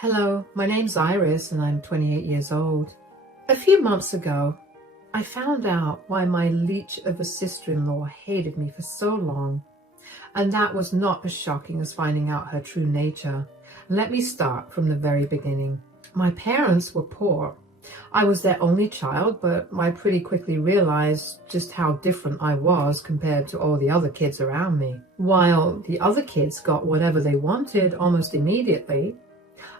Hello, my name's Iris and I'm 28 years old. A few months ago, I found out why my leech of a sister-in-law hated me for so long. And that was not as shocking as finding out her true nature. Let me start from the very beginning. My parents were poor. I was their only child, but I pretty quickly realized just how different I was compared to all the other kids around me. While the other kids got whatever they wanted almost immediately,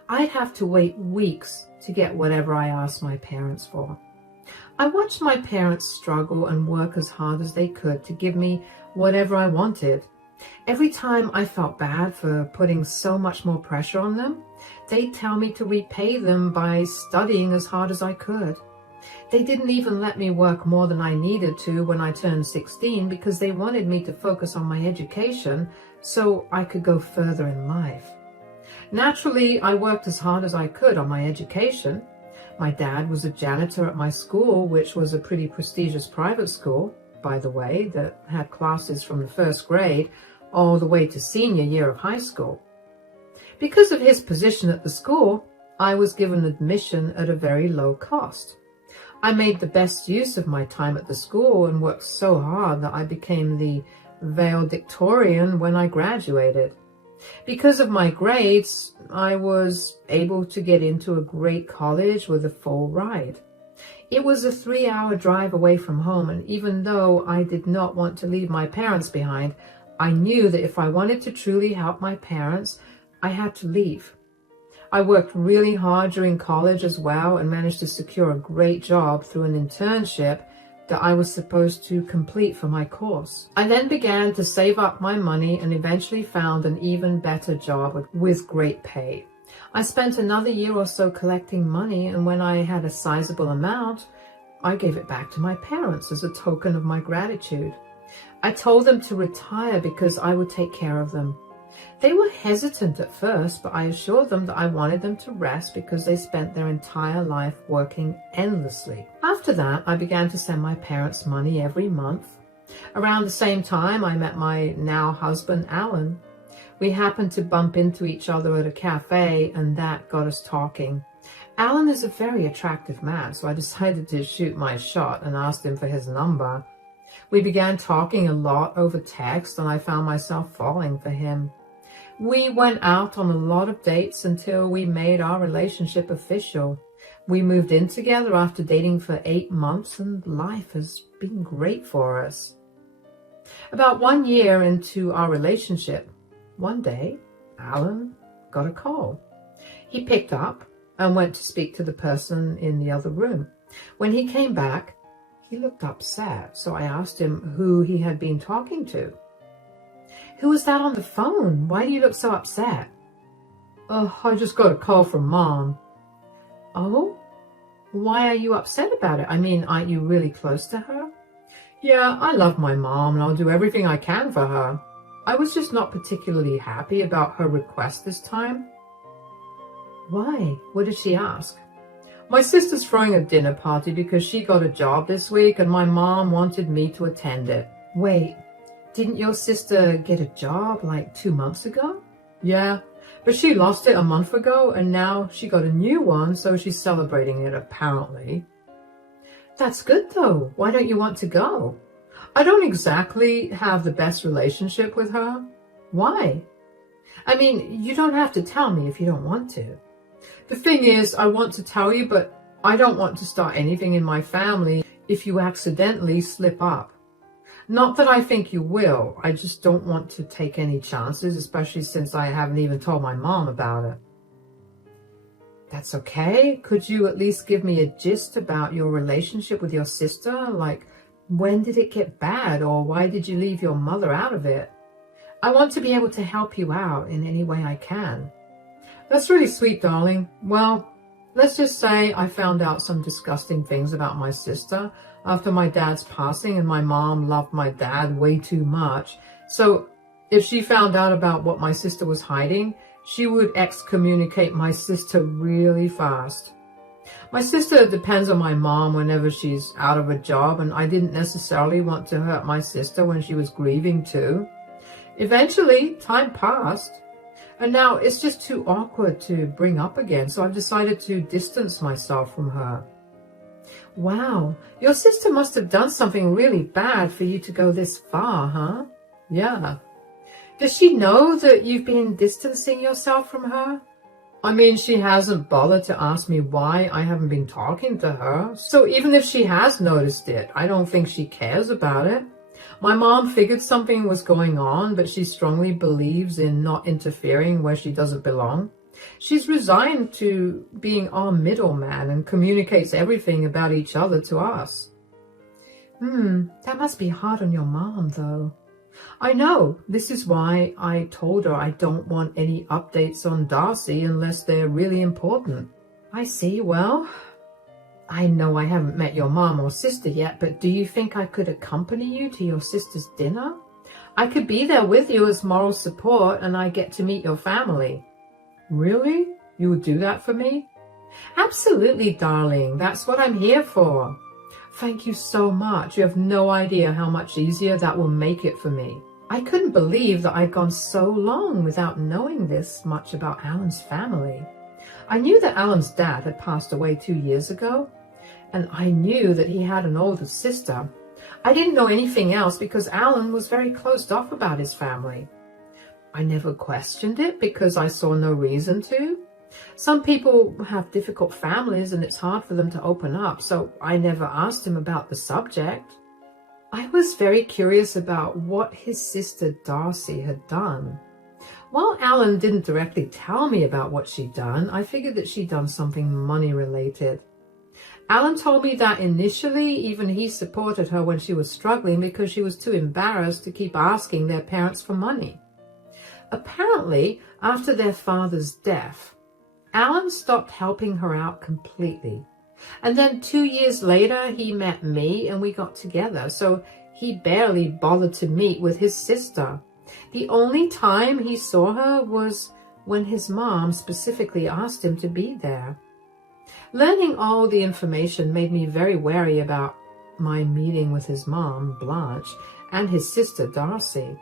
I'd have to wait weeks to get whatever I asked my parents for. I watched my parents struggle and work as hard as they could to give me whatever I wanted. Every time I felt bad for putting so much more pressure on them, they'd tell me to repay them by studying as hard as I could. They didn't even let me work more than I needed to when I turned 16 because they wanted me to focus on my education so I could go further in life. Naturally, I worked as hard as I could on my education. My dad was a janitor at my school, which was a pretty prestigious private school, by the way, that had classes from the first grade all the way to senior year of high school. Because of his position at the school, I was given admission at a very low cost. I made the best use of my time at the school and worked so hard that I became the valedictorian when I graduated. Because of my grades, I was able to get into a great college with a full ride. It was a 3-hour drive away from home, and even though I did not want to leave my parents behind, I knew that if I wanted to truly help my parents, I had to leave. I worked really hard during college as well and managed to secure a great job through an internship that I was supposed to complete for my course. I then began to save up my money and eventually found an even better job with great pay. I spent another year or so collecting money, and when I had a sizable amount, I gave it back to my parents as a token of my gratitude. I told them to retire because I would take care of them. They were hesitant at first, but I assured them that I wanted them to rest because they spent their entire life working endlessly. After that, I began to send my parents money every month. Around the same time, I met my now husband, Alan. We happened to bump into each other at a cafe, and that got us talking. Alan is a very attractive man, so I decided to shoot my shot and asked him for his number. We began talking a lot over text, and I found myself falling for him. We went out on a lot of dates until we made our relationship official. We moved in together after dating for 8 months, and life has been great for us. About 1 year into our relationship, one day, Alan got a call. He picked up and went to speak to the person in the other room. When he came back, he looked upset, so I asked him who he had been talking to. "Who was that on the phone? Why do you look so upset?" "Oh, I just got a call from Mom." "Oh? Why are you upset about it? I mean, aren't you really close to her?" "Yeah, I love my mom and I'll do everything I can for her. I was just not particularly happy about her request this time." "Why? What did she ask?" "My sister's throwing a dinner party because she got a job this week and my mom wanted me to attend it." "Wait, didn't your sister get a job like 2 months ago?" "Yeah, but she lost it a month ago and now she got a new one, so she's celebrating it apparently." "That's good though. Why don't you want to go?" "I don't exactly have the best relationship with her." "Why?" "I mean, you don't have to tell me if you don't want to." "The thing is, I want to tell you, but I don't want to start anything in my family if you accidentally slip up. Not that I think you will, I just don't want to take any chances, especially since I haven't even told my mom about it." "That's okay. Could you at least give me a gist about your relationship with your sister? Like, when did it get bad, or why did you leave your mother out of it? I want to be able to help you out in any way I can." "That's really sweet, darling. Well, let's just say I found out some disgusting things about my sister after my dad's passing, and my mom loved my dad way too much. So if she found out about what my sister was hiding, she would excommunicate my sister really fast. My sister depends on my mom whenever she's out of a job, and I didn't necessarily want to hurt my sister when she was grieving too. Eventually, time passed. And now it's just too awkward to bring up again, so I've decided to distance myself from her. Wow, your sister must have done something really bad for you to go this far, huh? Yeah. Does she know that you've been distancing yourself from her? I mean, she hasn't bothered to ask me why I haven't been talking to her. So even if she has noticed it, I don't think she cares about it. My mom figured something was going on, but she strongly believes in not interfering where she doesn't belong. She's resigned to being our middleman and communicates everything about each other to us. That must be hard on your mom, though. I know. This is why I told her I don't want any updates on Darcy unless they're really important. I see. Well, I know I haven't met your mom or sister yet, but do you think I could accompany you to your sister's dinner? I could be there with you as moral support, and I get to meet your family. Really? You would do that for me? Absolutely, darling. That's what I'm here for. Thank you so much. You have no idea how much easier that will make it for me. I couldn't believe that I'd gone so long without knowing this much about Alan's family. I knew that Alan's dad had passed away 2 years ago, and I knew that he had an older sister. I didn't know anything else because Alan was very closed off about his family. I never questioned it because I saw no reason to. Some people have difficult families and it's hard for them to open up, so I never asked him about the subject. I was very curious about what his sister Darcy had done. While Alan didn't directly tell me about what she'd done, I figured that she'd done something money-related. Alan told me that initially even he supported her when she was struggling because she was too embarrassed to keep asking their parents for money. Apparently, after their father's death, Alan stopped helping her out completely. And then 2 years later, he met me and we got together, so he barely bothered to meet with his sister. The only time he saw her was when his mom specifically asked him to be there. Learning all the information made me very wary about my meeting with his mom, Blanche, and his sister, Darcy.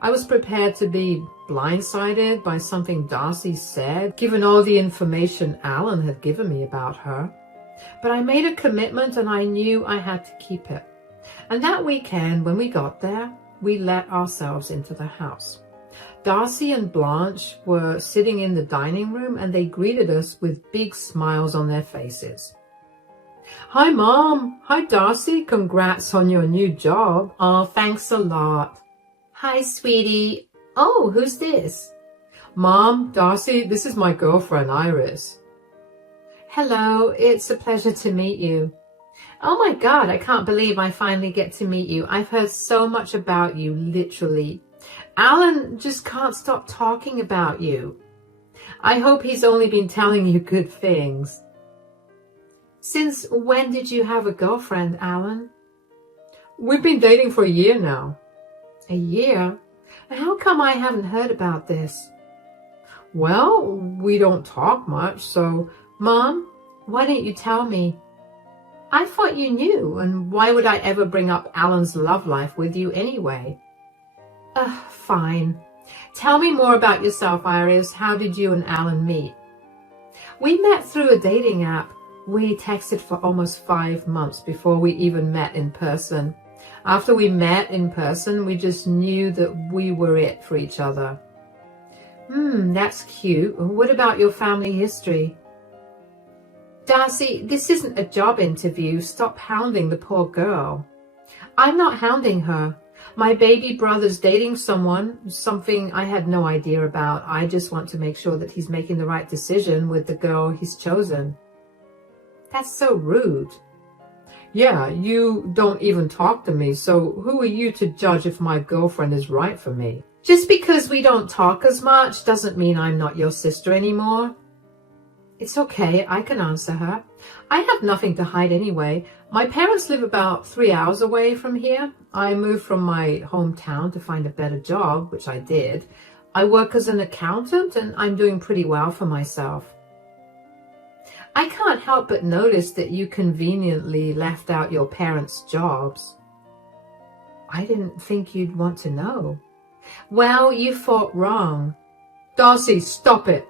I was prepared to be blindsided by something Darcy said, given all the information Alan had given me about her. But I made a commitment and I knew I had to keep it. And that weekend, when we got there, we let ourselves into the house. Darcy and Blanche were sitting in the dining room and they greeted us with big smiles on their faces. Hi, Mom. Hi, Darcy. Congrats on your new job. Oh, thanks a lot. Hi, sweetie. Oh, who's this? Mom, Darcy, this is my girlfriend, Iris. Hello, it's a pleasure to meet you. Oh my God, I can't believe I finally get to meet you. I've heard so much about you, literally. Alan just can't stop talking about you. I hope he's only been telling you good things. Since when did you have a girlfriend, Alan? We've been dating for a year now. A year? How come I haven't heard about this? Well, we don't talk much, so... Mom, why didn't you tell me? I thought you knew, and why would I ever bring up Alan's love life with you anyway? Fine. Tell me more about yourself, Iris. How did you and Alan meet? We met through a dating app. We texted for almost 5 months before we even met in person. After we met in person, we just knew that we were it for each other. That's cute. What about your family history? Darcy, this isn't a job interview. Stop hounding the poor girl. I'm not hounding her. My baby brother's dating someone, something I had no idea about. I just want to make sure that he's making the right decision with the girl he's chosen. That's so rude. Yeah, you don't even talk to me, so who are you to judge if my girlfriend is right for me? Just because we don't talk as much doesn't mean I'm not your sister anymore. It's okay, I can answer her. I have nothing to hide anyway. My parents live about 3 hours away from here. I moved from my hometown to find a better job, which I did. I work as an accountant and I'm doing pretty well for myself. I can't help but notice that you conveniently left out your parents' jobs. I didn't think you'd want to know. Well, you thought wrong. Darcy, stop it.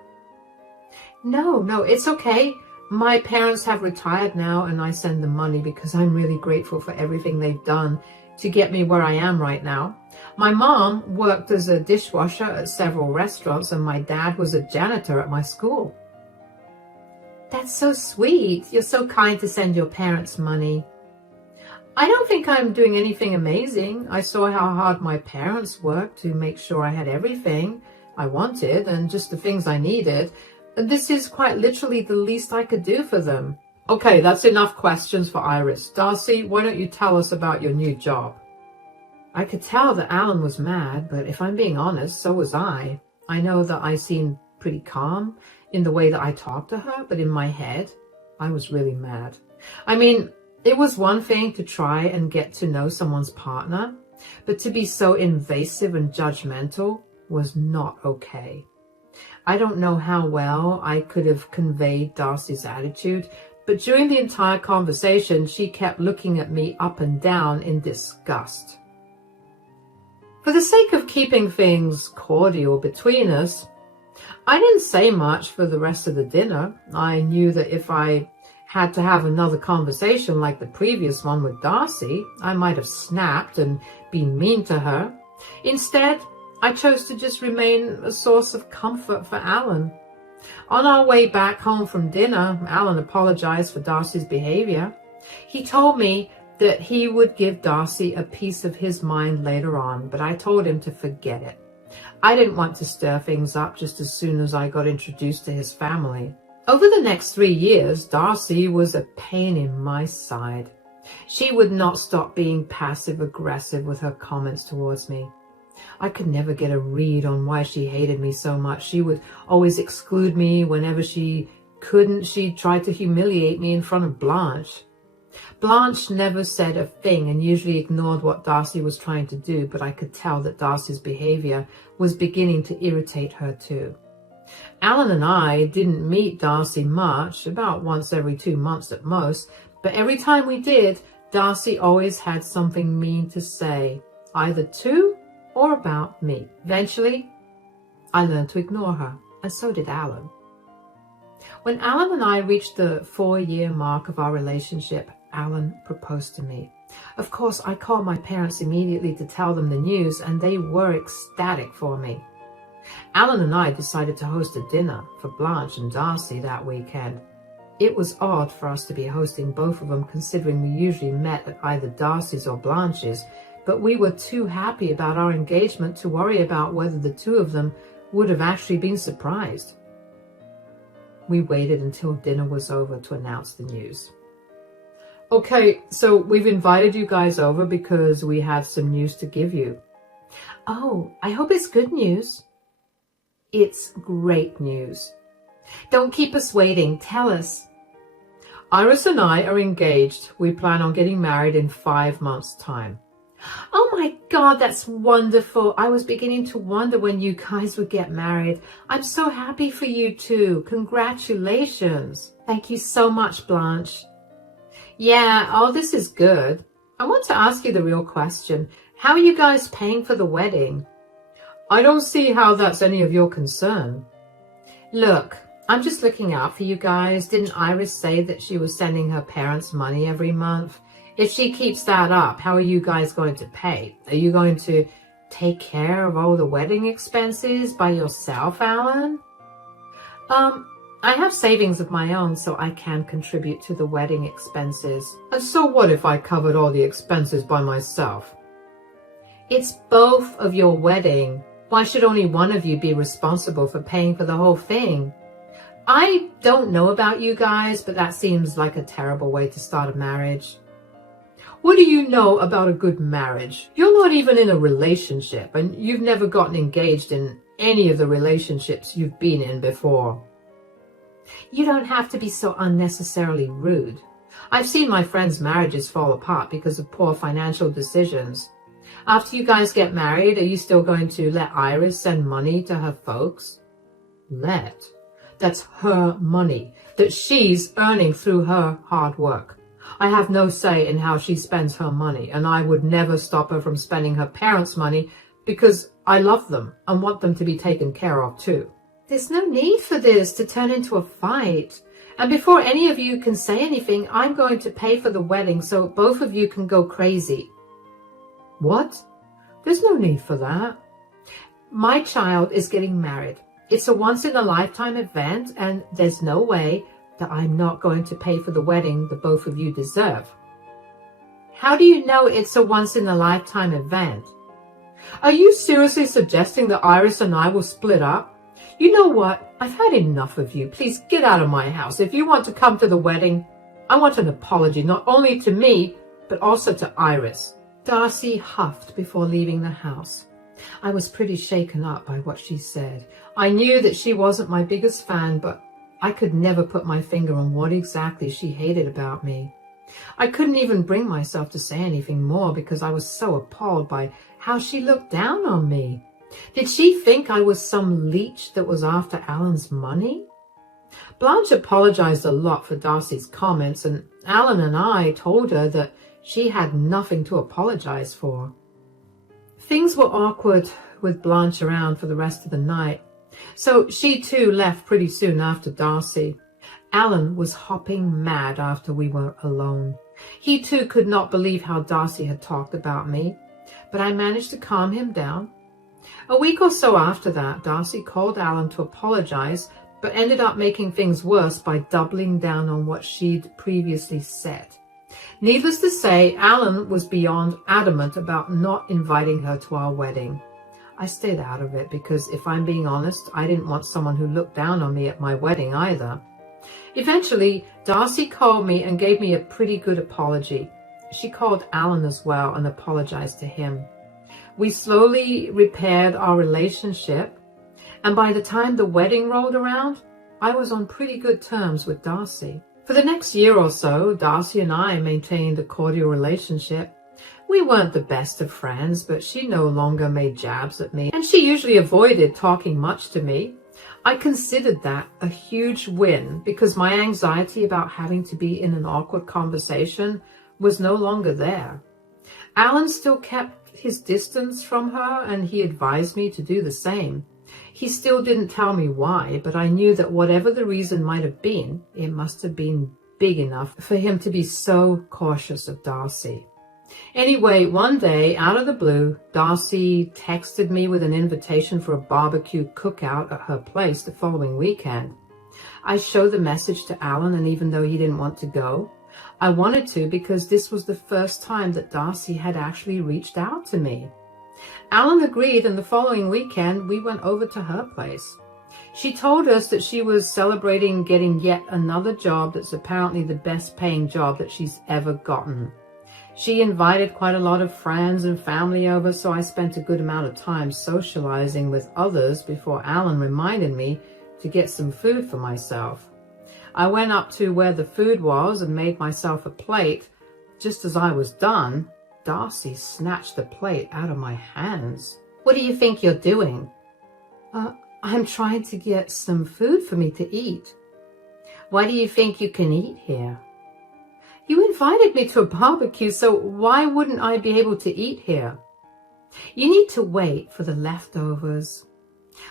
No, it's okay. My parents have retired now and I send them money because I'm really grateful for everything they've done to get me where I am right now. My mom worked as a dishwasher at several restaurants and my dad was a janitor at my school. That's so sweet. You're so kind to send your parents money. I don't think I'm doing anything amazing. I saw how hard my parents worked to make sure I had everything I wanted and just the things I needed. This is quite literally the least I could do for them. Okay, that's enough questions for Iris. Darcy, why don't you tell us about your new job? I could tell that Alan was mad, but if I'm being honest, so was I. I know that I seemed pretty calm in the way that I talked to her, but in my head, I was really mad. I mean, it was one thing to try and get to know someone's partner, but to be so invasive and judgmental was not okay. I don't know how well I could have conveyed Darcy's attitude, but during the entire conversation, she kept looking at me up and down in disgust. For the sake of keeping things cordial between us, I didn't say much for the rest of the dinner. I knew that if I had to have another conversation like the previous one with Darcy, I might have snapped and been mean to her. Instead, I chose to just remain a source of comfort for Alan. On our way back home from dinner, Alan apologized for Darcy's behavior. He told me that he would give Darcy a piece of his mind later on, but I told him to forget it. I didn't want to stir things up just as soon as I got introduced to his family. Over the next 3 years, Darcy was a pain in my side. She would not stop being passive-aggressive with her comments towards me. I could never get a read on why she hated me so much. She would always exclude me whenever she couldn't. She tried to humiliate me in front of Blanche. Blanche never said a thing and usually ignored what Darcy was trying to do, but I could tell that Darcy's behavior was beginning to irritate her too. Alan and I didn't meet Darcy much, about once every 2 months at most, but every time we did, Darcy always had something mean to say, either to or about me. Eventually, I learned to ignore her, and so did Alan. When Alan and I reached the 4-year mark of our relationship, Alan proposed to me. Of course, I called my parents immediately to tell them the news, and they were ecstatic for me. Alan and I decided to host a dinner for Blanche and Darcy that weekend. It was odd for us to be hosting both of them, considering we usually met at either Darcy's or Blanche's, but we were too happy about our engagement to worry about whether the two of them would have actually been surprised. We waited until dinner was over to announce the news. Okay, so we've invited you guys over because we have some news to give you. Oh, I hope it's good news. It's great news. Don't keep us waiting. Tell us. Iris and I are engaged. We plan on getting married in 5 months' time. Oh my God, that's wonderful. I was beginning to wonder when you guys would get married. I'm so happy for you too. Congratulations. Thank you so much, Blanche. Yeah, oh, this is good. I want to ask you the real question. How are you guys paying for the wedding? I don't see how that's any of your concern. Look, I'm just looking out for you guys. Didn't Iris say that she was sending her parents money every month? If she keeps that up, how are you guys going to pay? Are you going to take care of all the wedding expenses by yourself, Alan? I have savings of my own, so I can contribute to the wedding expenses. And so what if I covered all the expenses by myself? It's both of your wedding. Why should only one of you be responsible for paying for the whole thing? I don't know about you guys, but that seems like a terrible way to start a marriage. What do you know about a good marriage? You're not even in a relationship, and you've never gotten engaged in any of the relationships you've been in before. You don't have to be so unnecessarily rude. I've seen my friends' marriages fall apart because of poor financial decisions. After you guys get married, are you still going to let Iris send money to her folks? Let? That's her money that she's earning through her hard work. I have no say in how she spends her money, and I would never stop her from spending her parents' money because I love them and want them to be taken care of too. There's no need for this to turn into a fight. And before any of you can say anything, I'm going to pay for the wedding so both of you can go crazy. What? There's no need for that. My child is getting married. It's a once-in-a-lifetime event, and there's no way that I'm not going to pay for the wedding that both of you deserve. How do you know it's a once-in-a-lifetime event? Are you seriously suggesting that Iris and I will split up? You know what? I've had enough of you. Please get out of my house. If you want to come to the wedding, I want an apology, not only to me, but also to Iris. Darcy huffed before leaving the house. I was pretty shaken up by what she said. I knew that she wasn't my biggest fan, but I could never put my finger on what exactly she hated about me. I couldn't even bring myself to say anything more because I was so appalled by how she looked down on me. Did she think I was some leech that was after Alan's money? Blanche apologized a lot for Darcy's comments, and Alan and I told her that she had nothing to apologize for. Things were awkward with Blanche around for the rest of the night, so she too left pretty soon after Darcy. Alan was hopping mad after we were alone. He too could not believe how Darcy had talked about me, but I managed to calm him down. A week or so after that, Darcy called Alan to apologize, but ended up making things worse by doubling down on what she'd previously said. Needless to say, Alan was beyond adamant about not inviting her to our wedding. I stayed out of it because, if I'm being honest, I didn't want someone who looked down on me at my wedding either. Eventually, Darcy called me and gave me a pretty good apology. She called Alan as well and apologized to him. We slowly repaired our relationship, and by the time the wedding rolled around, I was on pretty good terms with Darcy. For the next year or so, Darcy and I maintained a cordial relationship. We weren't the best of friends, but she no longer made jabs at me, and she usually avoided talking much to me. I considered that a huge win because my anxiety about having to be in an awkward conversation was no longer there. Alan still kept his distance from her, and he advised me to do the same. He still didn't tell me why, but I knew that whatever the reason might have been, it must have been big enough for him to be so cautious of Darcy. Anyway, one day, out of the blue, Darcy texted me with an invitation for a barbecue cookout at her place the following weekend. I showed the message to Alan, and even though he didn't want to go, I wanted to because this was the first time that Darcy had actually reached out to me. Alan agreed, and the following weekend we went over to her place. She told us that she was celebrating getting yet another job that's apparently the best paying job that she's ever gotten. She invited quite a lot of friends and family over, so I spent a good amount of time socializing with others before Alan reminded me to get some food for myself. I went up to where the food was and made myself a plate. Just as I was done, Darcy snatched the plate out of my hands. "What do you think you're doing?" I'm trying to get some food for me to eat." "Why do you think you can eat here?" "You invited me to a barbecue, so why wouldn't I be able to eat here?" "You need to wait for the leftovers,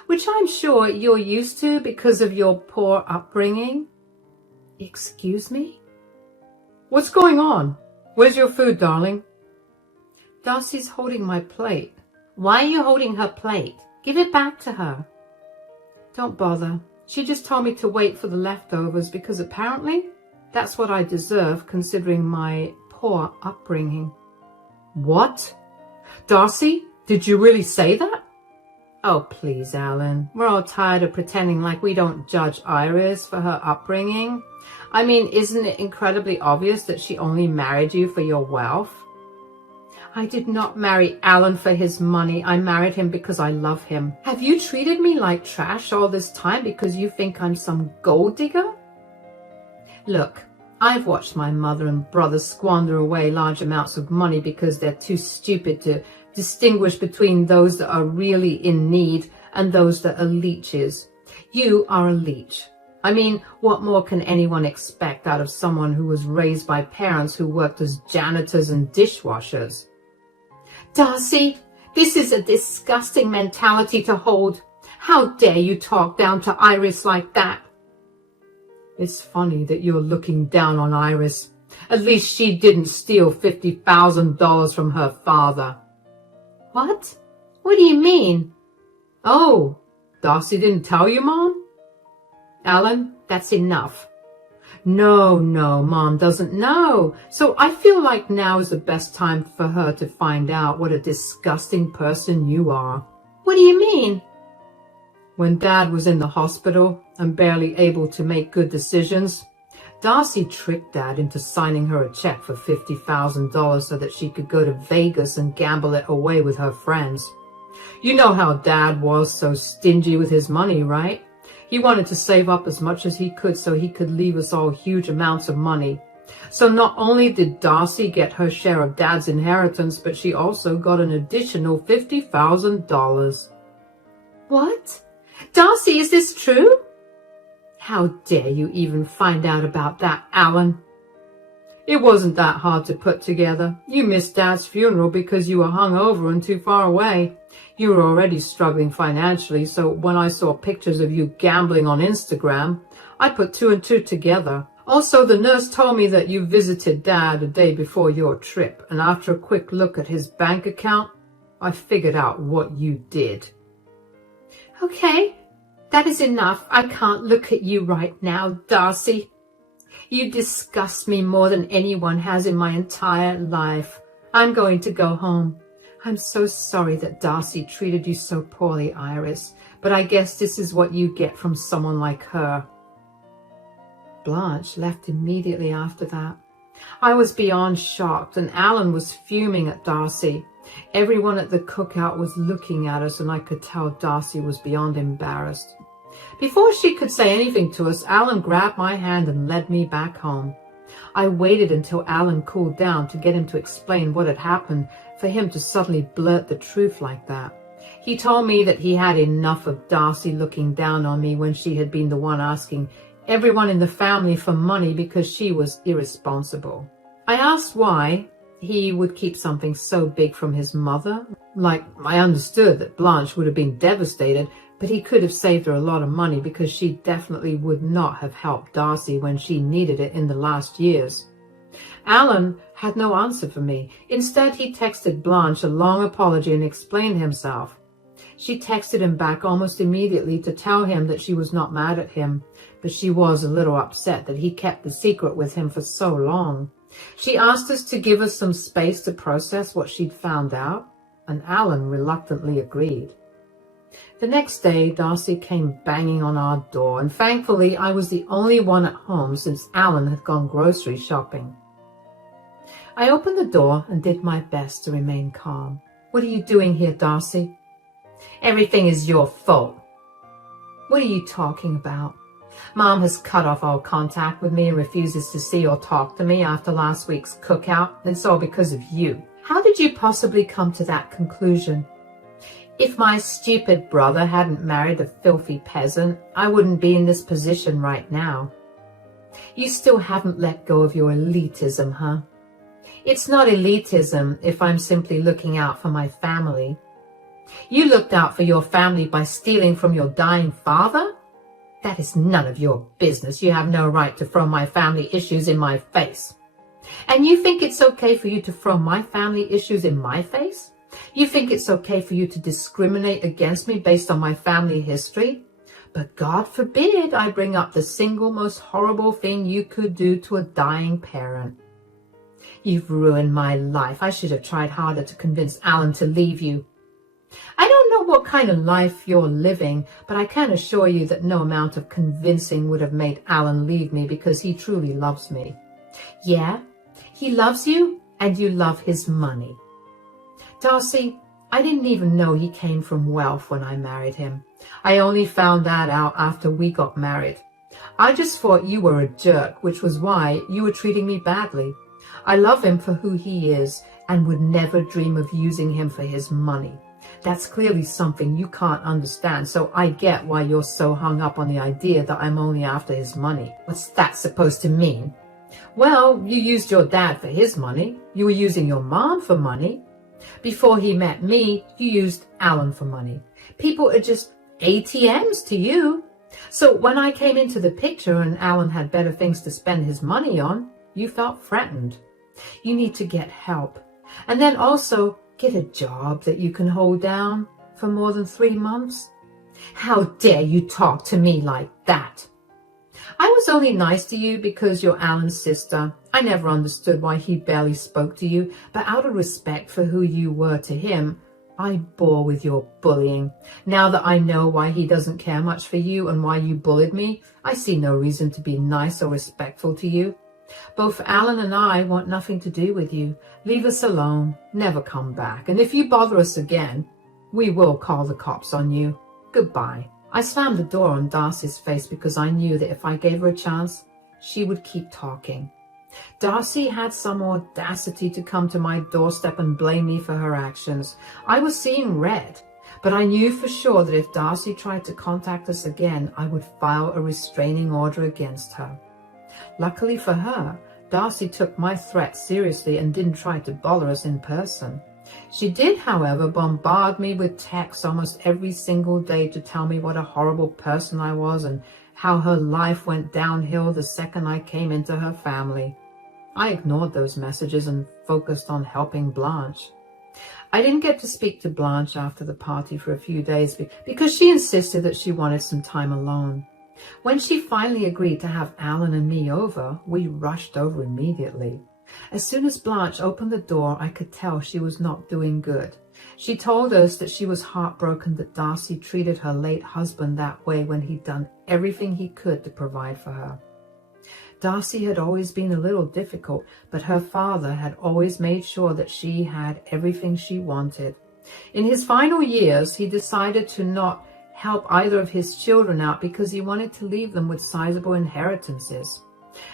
which I'm sure you're used to because of your poor upbringing." "Excuse me?" "What's going on? Where's your food, darling?" "Darcy's holding my plate." "Why are you holding her plate? Give it back to her." "Don't bother. She just told me to wait for the leftovers because apparently that's what I deserve considering my poor upbringing." "What? Darcy, did you really say that?" "Oh, please, Alan. We're all tired of pretending like we don't judge Iris for her upbringing. I mean, isn't it incredibly obvious that she only married you for your wealth?" "I did not marry Alan for his money. I married him because I love him. Have you treated me like trash all this time because you think I'm some gold digger?" "Look, I've watched my mother and brother squander away large amounts of money because they're too stupid to distinguish between those that are really in need and those that are leeches. You are a leech. I mean, what more can anyone expect out of someone who was raised by parents who worked as janitors and dishwashers?" "Darcy, This is a disgusting mentality to hold. How dare you talk down to Iris like that? It's funny that you're looking down on Iris. At least she didn't steal $50,000 from her father. What? What do you mean? Oh, Darcy didn't tell you, Mom? Alan, that's enough. No, Mom doesn't know. So I feel like now is the best time for her to find out what a disgusting person you are. What do you mean? When Dad was in the hospital and barely able to make good decisions, Darcy tricked Dad into signing her a check for $50,000 so that she could go to Vegas and gamble it away with her friends. You know how Dad was so stingy with his money, right? He wanted to save up as much as he could so he could leave us all huge amounts of money. So not only did Darcy get her share of Dad's inheritance, but she also got an additional $50,000. What? Darcy, is this true? How dare you even find out about that, Alan? It wasn't that hard to put together. You missed Dad's funeral because you were hungover and too far away. You were already struggling financially, so when I saw pictures of you gambling on Instagram, I put two and two together. Also, the nurse told me that you visited Dad a day before your trip, and after a quick look at his bank account, I figured out what you did. Okay, that is enough. I can't look at you right now, Darcy. You disgust me more than anyone has in my entire life. I'm going to go home. I'm so sorry that Darcy treated you so poorly, Iris, but I guess this is what you get from someone like her. Blanche left immediately after that. I was beyond shocked, and Alan was fuming at Darcy. Everyone at the cookout was looking at us, and I could tell Darcy was beyond embarrassed. Before she could say anything to us, Alan grabbed my hand and led me back home. I waited until Alan cooled down to get him to explain what had happened for him to suddenly blurt the truth like that. He told me that he had enough of Darcy looking down on me when she had been the one asking everyone in the family for money because she was irresponsible. I asked why he would keep something so big from his mother. Like, I understood that Blanche would have been devastated, but he could have saved her a lot of money because she definitely would not have helped Darcy when she needed it in the last years. Alan had no answer for me. Instead, he texted Blanche a long apology and explained himself. She texted him back almost immediately to tell him that she was not mad at him, but she was a little upset that he kept the secret with him for so long. She asked us to give us some space to process what she'd found out, and Alan reluctantly agreed. The next day, Darcy came banging on our door, and thankfully I was the only one at home since Alan had gone grocery shopping. I opened the door and did my best to remain calm. What are you doing here, Darcy? Everything is your fault. What are you talking about? Mom has cut off all contact with me and refuses to see or talk to me after last week's cookout. It's all because of you. How did you possibly come to that conclusion? If my stupid brother hadn't married a filthy peasant, I wouldn't be in this position right now. You still haven't let go of your elitism, huh? It's not elitism if I'm simply looking out for my family. You looked out for your family by stealing from your dying father? That is none of your business. You have no right to throw my family issues in my face. And you think it's okay for you to throw my family issues in my face? You think it's okay for you to discriminate against me based on my family history? But God forbid I bring up the single most horrible thing you could do to a dying parent. You've ruined my life. I should have tried harder to convince Alan to leave you. I don't know what kind of life you're living, but I can assure you that no amount of convincing would have made Alan leave me because he truly loves me. Yeah, he loves you and you love his money. Darcy, I didn't even know he came from wealth when I married him. I only found that out after we got married. I just thought you were a jerk, which was why you were treating me badly. I love him for who he is and would never dream of using him for his money. That's clearly something you can't understand, so I get why you're so hung up on the idea that I'm only after his money. What's that supposed to mean? Well, you used your dad for his money. You were using your mom for money. Before he met me, you used Alan for money. People are just ATMs to you. So when I came into the picture and Alan had better things to spend his money on, you felt threatened. You need to get help. And then also get a job that you can hold down for more than 3 months. How dare you talk to me like that? I was only nice to you because you're Alan's sister. I never understood why he barely spoke to you, but out of respect for who you were to him, I bore with your bullying. Now that I know why he doesn't care much for you and why you bullied me, I see no reason to be nice or respectful to you. Both Alan and I want nothing to do with you. Leave us alone. Never come back. And if you bother us again, we will call the cops on you. Goodbye. I slammed the door on Darcy's face because I knew that if I gave her a chance, she would keep talking. Darcy had some audacity to come to my doorstep and blame me for her actions. I was seeing red, but I knew for sure that if Darcy tried to contact us again, I would file a restraining order against her. Luckily for her, Darcy took my threat seriously and didn't try to bother us in person. She did, however, bombard me with texts almost every single day to tell me what a horrible person I was and how her life went downhill the second I came into her family. I ignored those messages and focused on helping Blanche. I didn't get to speak to Blanche after the party for a few days because she insisted that she wanted some time alone. When she finally agreed to have Alan and me over, we rushed over immediately. As soon as Blanche opened the door, I could tell she was not doing good. She told us that she was heartbroken that Darcy treated her late husband that way when he'd done everything he could to provide for her. Darcy had always been a little difficult, but her father had always made sure that she had everything she wanted. In his final years, he decided to not help either of his children out because he wanted to leave them with sizable inheritances.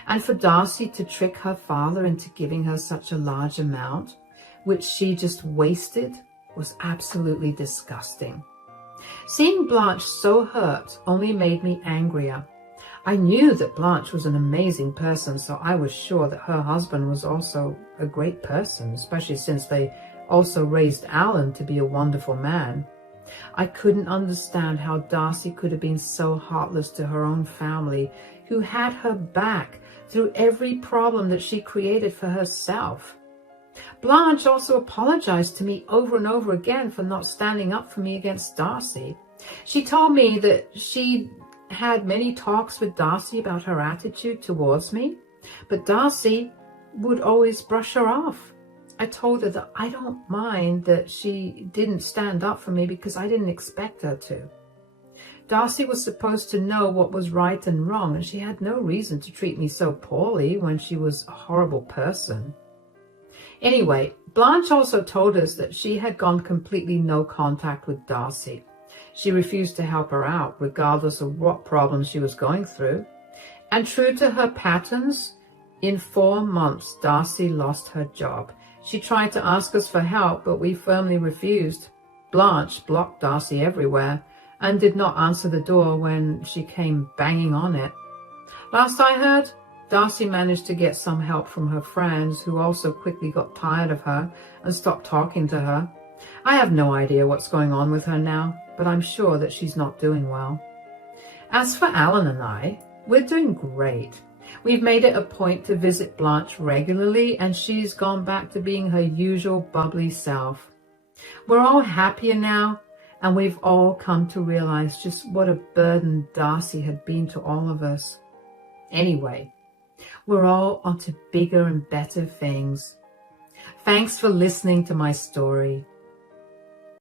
And for Darcy to trick her father into giving her such a large amount, which she just wasted, was absolutely disgusting. Seeing Blanche so hurt only made me angrier. I knew that Blanche was an amazing person, so I was sure that her husband was also a great person, especially since they also raised Alan to be a wonderful man. I couldn't understand how Darcy could have been so heartless to her own family, who had her back through every problem that she created for herself. Blanche also apologized to me over and over again for not standing up for me against Darcy. She told me that she had many talks with Darcy about her attitude towards me, but Darcy would always brush her off. I told her that I don't mind that she didn't stand up for me because I didn't expect her to. Darcy was supposed to know what was right and wrong, and she had no reason to treat me so poorly when she was a horrible person. Anyway, Blanche also told us that she had gone completely no contact with Darcy. She refused to help her out, regardless of what problems she was going through. And true to her patterns, in 4 months, Darcy lost her job. She tried to ask us for help, but we firmly refused. Blanche blocked Darcy everywhere and did not answer the door when she came banging on it. Last I heard, Darcy managed to get some help from her friends, who also quickly got tired of her and stopped talking to her. I have no idea what's going on with her now, but I'm sure that she's not doing well. As for Alan and I, we're doing great. We've made it a point to visit Blanche regularly, and she's gone back to being her usual bubbly self. We're all happier now, and we've all come to realize just what a burden Darcy had been to all of us. Anyway, we're all onto bigger and better things. Thanks for listening to my story.